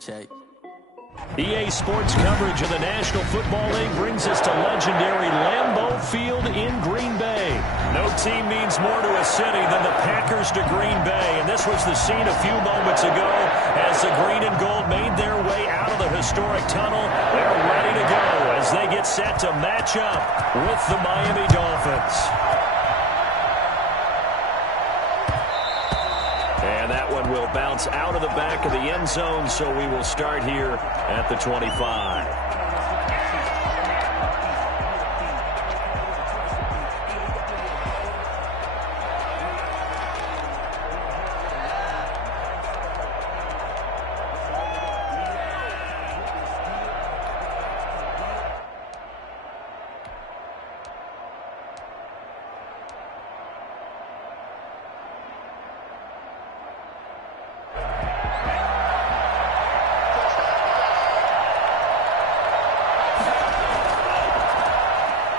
check. EA Sports coverage of the National Football League brings us to legendary Lambeau Field in Green Bay. No team means more to a city than the Packers to Green Bay, and this was the scene a few moments ago as the green and gold made their way out of the historic tunnel. They're ready to go as they get set to match up with the Miami Dolphins. And that one will bounce out of the back of the end zone, so we will start here at the 25.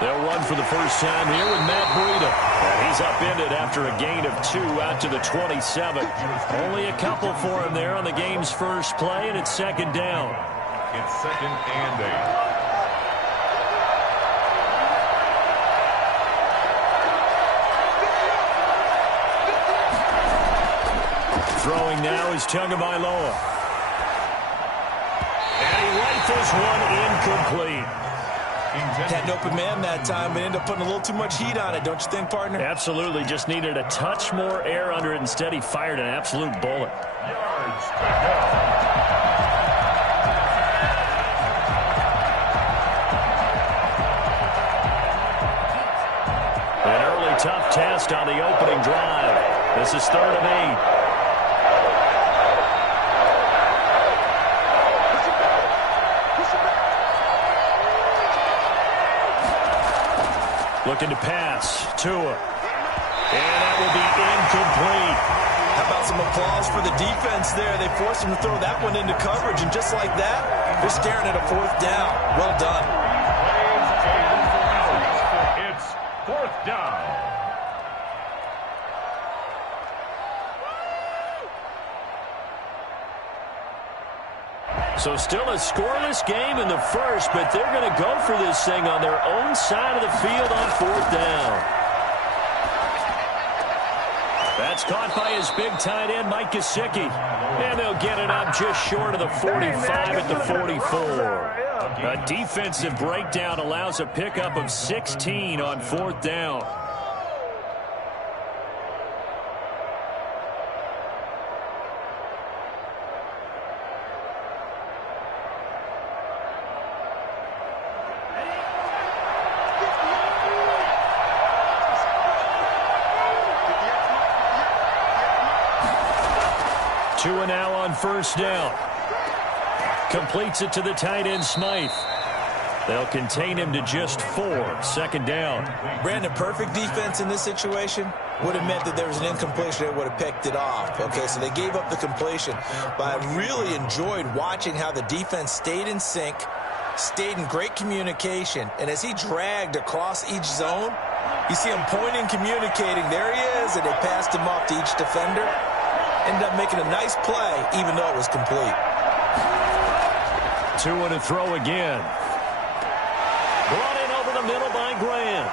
They'll run for the first time here with Matt Breida. And he's upended after a gain of 2 out to the 27. Only a couple for him there on the game's first play, and it's second down. It's 2nd and 8. Throwing now is Tagovailoa. And he rifles one incomplete. Had an open man that time, but ended up putting a little too much heat on it, don't you think, partner? Absolutely. Just needed a touch more air under it. Instead, he fired an absolute bullet. Yards to go. An early tough test on the opening drive. This is 3rd and 8. Looking to pass. Tua. And that will be incomplete. How about some applause for the defense there? They forced him to throw that one into coverage, and just like that, they're staring at a 4th down. Well done. It's 4th down. So still a scoreless game in the first, but they're going to go for this thing on their own side of the field on 4th down. That's caught by his big tight end, Mike Gesicki. And they'll get it up just short of the 45 at the 44. A defensive breakdown allows a pickup of 16 on 4th down. Tua now on 1st down. Completes it to the tight end, Smythe. They'll contain him to just 4. 2nd down. Brandon, perfect defense in this situation would have meant that there was an incompletion that would have picked it off. Okay, so they gave up the completion. But I really enjoyed watching how the defense stayed in sync, stayed in great communication, and as he dragged across each zone, you see him pointing, communicating. There he is, and they passed him off to each defender. Ended up making a nice play, even though it was complete. Tua to throw again. Brought in over the middle by Graham.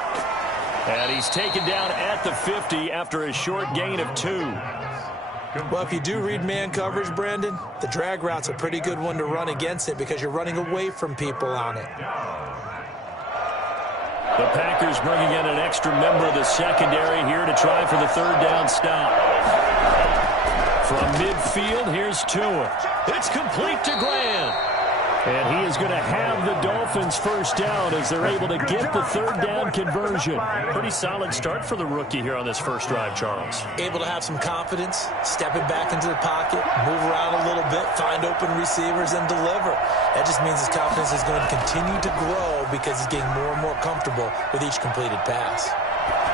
And he's taken down at the 50 after a short gain of 2. Well, if you do read man coverage, Brandon, the drag route's a pretty good one to run against it because you're running away from people on it. The Packers bringing in an extra member of the secondary here to try for the 3rd down stop. From midfield, here's Tua. It's complete to Graham. And he is going to have the Dolphins first down as they're able to get the 3rd down conversion. Pretty solid start for the rookie here on this first drive, Charles. Able to have some confidence, stepping back into the pocket, move around a little bit, find open receivers, and deliver. That just means his confidence is going to continue to grow because he's getting more and more comfortable with each completed pass.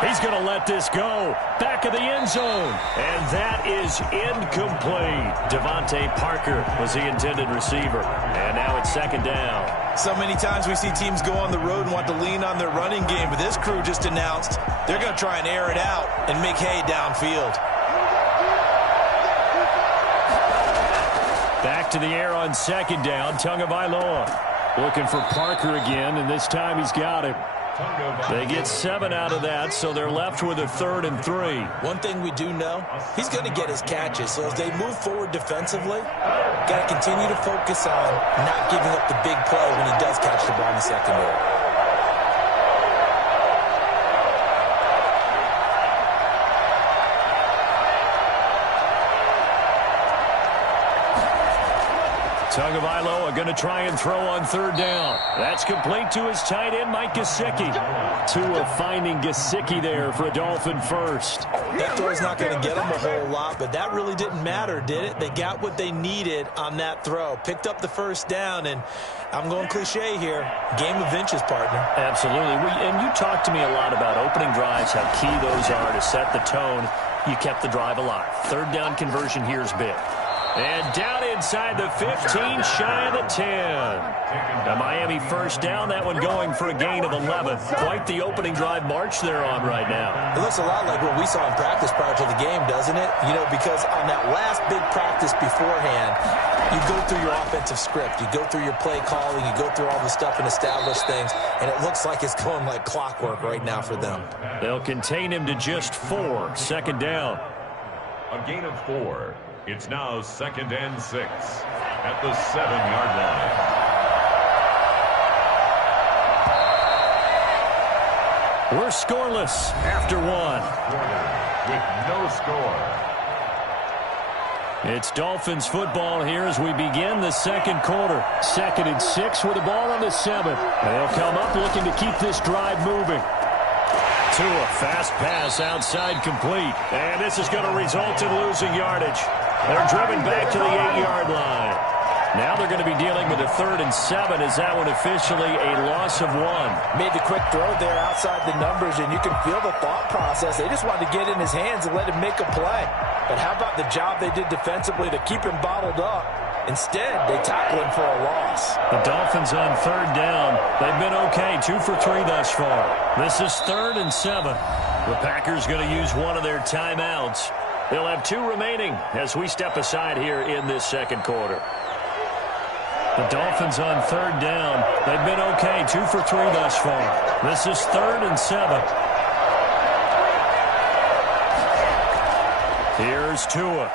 He's going to let this go. Back of the end zone. And that is incomplete. Devontae Parker was the intended receiver. And now it's 2nd down. So many times we see teams go on the road and want to lean on their running game, but this crew just announced they're going to try and air it out and make hay downfield. Back back to the air on second down. Tagovailoa looking for Parker again, and this time he's got him. They get 7 out of that, so they're left with a 3rd and 3. One thing we do know, he's going to get his catches. So as they move forward defensively, got to continue to focus on not giving up the big play when he does catch the ball in the secondary. Tagovailoa going to try and throw on 3rd down. That's complete to his tight end, Mike Gesicki. Tua finding Gesicki there for a Dolphin first. That throw is not going to get them a whole lot, but that really didn't matter, did it? They got what they needed on that throw. Picked up the 1st down, and I'm going cliche here. Game of inches, partner. Absolutely. And you talked to me a lot about opening drives, how key those are to set the tone. You kept the drive alive. 3rd down conversion here is big. And down inside the 15, shy of the 10. A Miami 1st down, that one going for a gain of 11. Quite the opening drive march they're on right now. It looks a lot like what we saw in practice prior to the game, doesn't it? You know, because on that last big practice beforehand, you go through your offensive script. You go through your play calling. You go through all the stuff and establish things. And it looks like it's going like clockwork right now for them. They'll contain him to just 4. 2nd down. A gain of 4. It's now 2nd and 6 at the 7-yard line. We're scoreless after 1. With no score. It's Dolphins football here as we begin the 2nd quarter. 2nd and 6 with the ball on the 7. They'll come up looking to keep this drive moving. Tua, fast pass outside complete. And this is going to result in losing yardage. They're driven back to the 8-yard line. Now they're going to be dealing with a 3rd and 7. Is that one officially a loss of 1? Made the quick throw there outside the numbers, and you can feel the thought process. They just wanted to get in his hands and let him make a play. But how about the job they did defensively to keep him bottled up? Instead, they tackle him for a loss. The Dolphins on 3rd down. They've been okay, 2 for 3 thus far. This is 3rd and 7. The Packers going to use one of their timeouts. They'll have 2 remaining as we step aside here in this 2nd quarter. The Dolphins on 3rd down. They've been okay, 2 for 3 thus far. This is 3rd and 7. Here's Tua.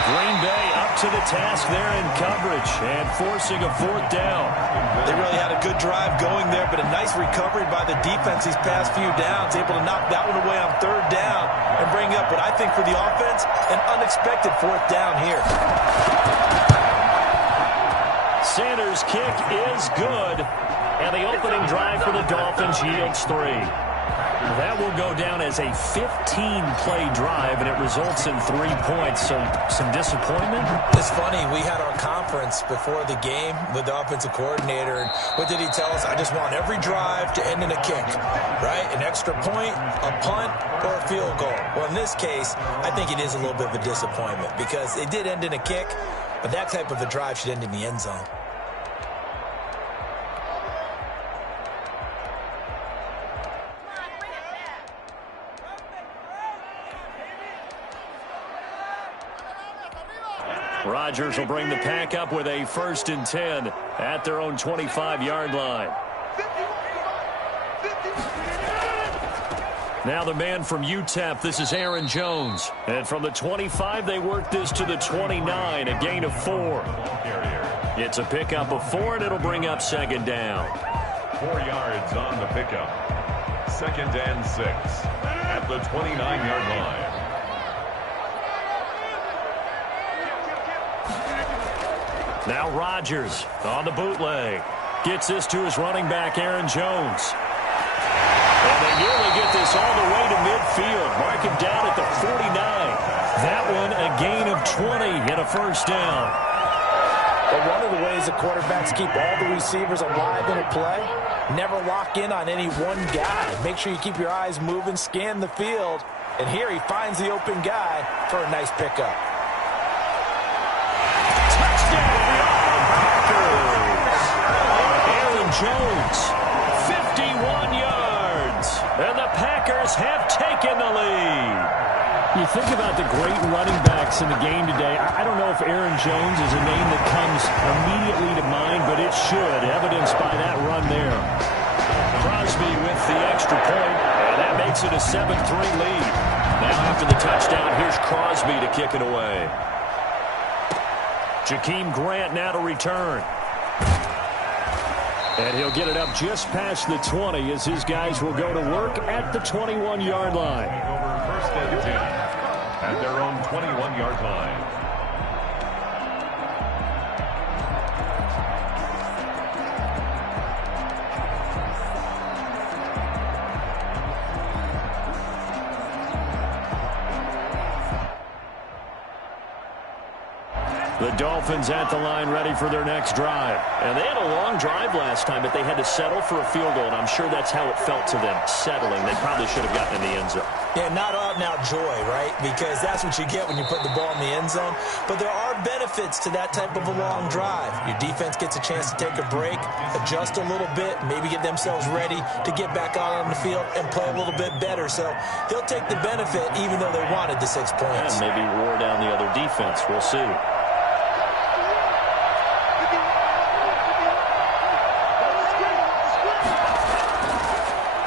Green Bay up to the task there in coverage and forcing a 4th down. They really had a good drive going there, but a nice recovery by the defense these past few downs, able to knock that one away on 3rd down and bring up what I think for the offense, an unexpected 4th down here. Sanders' kick is good, and the opening drive for the Dolphins yields 3. That will go down as a 15-play drive, and it results in 3 points. So some disappointment? It's funny. We had our conference before the game with the offensive coordinator. And what did he tell us? I just want every drive to end in a kick, right? An extra point, a punt, or a field goal. Well, in this case, I think it is a little bit of a disappointment because it did end in a kick, but that type of a drive should end in the end zone. Rodgers will bring the pack up with a 1st and 10 at their own 25-yard line. Now the man from UTEP, this is Aaron Jones. And from the 25, they work this to the 29, a gain of 4. It's a pickup of 4, and it'll bring up 2nd down. 4 yards on the pickup. 2nd and 6 at the 29-yard line. Now Rodgers on the bootleg. Gets this to his running back, Aaron Jones. And they nearly get this all the way to midfield. Mark him down at the 49. That one a gain of 20 and a 1st down. But one of the ways the quarterbacks keep all the receivers alive in a play, never lock in on any one guy. Make sure you keep your eyes moving, scan the field. And here he finds the open guy for a nice pickup. Jones, 51 yards, and the Packers have taken the lead. You think about the great running backs in the game today. I don't know if Aaron Jones is a name that comes immediately to mind, but it should, evidenced by that run there. Crosby with the extra point, and that makes it a 7-3 lead. Now after the touchdown, here's Crosby to kick it away. Jakeem Grant now to return. And he'll get it up just past the 20 as his guys will go to work at the 21-yard line. Over first and 10 at their own 21-yard line. The Dolphins at the line ready for their next drive. And they had a long drive last time, but they had to settle for a field goal, and I'm sure that's how it felt to them, settling. They probably should have gotten in the end zone. Yeah, not out and out joy, right? Because that's what you get when you put the ball in the end zone. But there are benefits to that type of a long drive. Your defense gets a chance to take a break, adjust a little bit, maybe get themselves ready to get back out on the field and play a little bit better. So they'll take the benefit even though they wanted the 6 points. And maybe wore down the other defense. We'll see.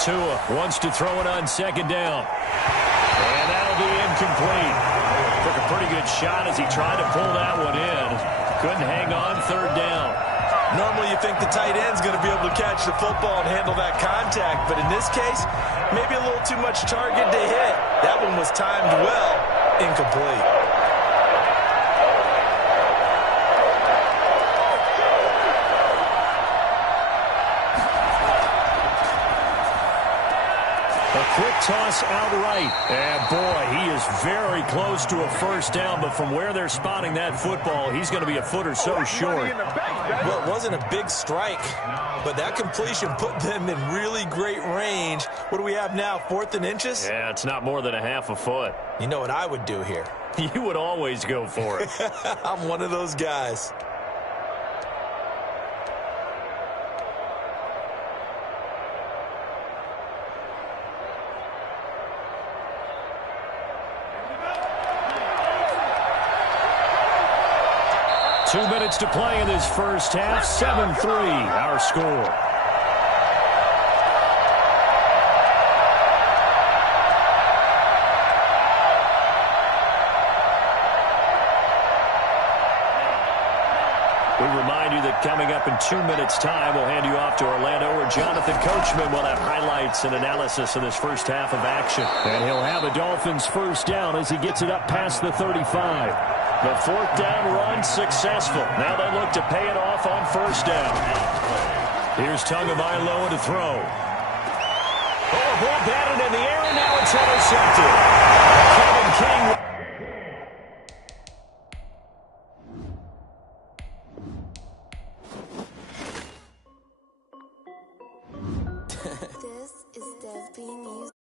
Tua wants to throw it on second down. And that'll be incomplete. Took a pretty good shot as he tried to pull that one in. Couldn't hang on third down. Normally you think the tight end's going to be able to catch the football and handle that contact. But in this case, maybe a little too much target to hit. That one was timed well. Incomplete. Quick toss outright. And, boy, he is very close to a first down. But from where they're spotting that football, he's going to be a foot or so short. Well, it wasn't a big strike, but that completion put them in really great range. What do we have now, 4th and inches? Yeah, it's not more than a half a foot. You know what I would do here? You would always go for it. I'm one of those guys. Two minutes to play in this first half. 7-3, our score. We remind you that coming up in 2 minutes' time, we'll hand you off to Orlando, where Jonathan Coachman will have highlights and analysis of this first half of action. And he'll have a Dolphins first down as he gets it up past the 35. The 4th down run successful. Now they look to pay it off on first down. Here's Tagovailoa to throw. Oh, ball batted in the air, and now it's intercepted. Kevin King. This is Dev B Music.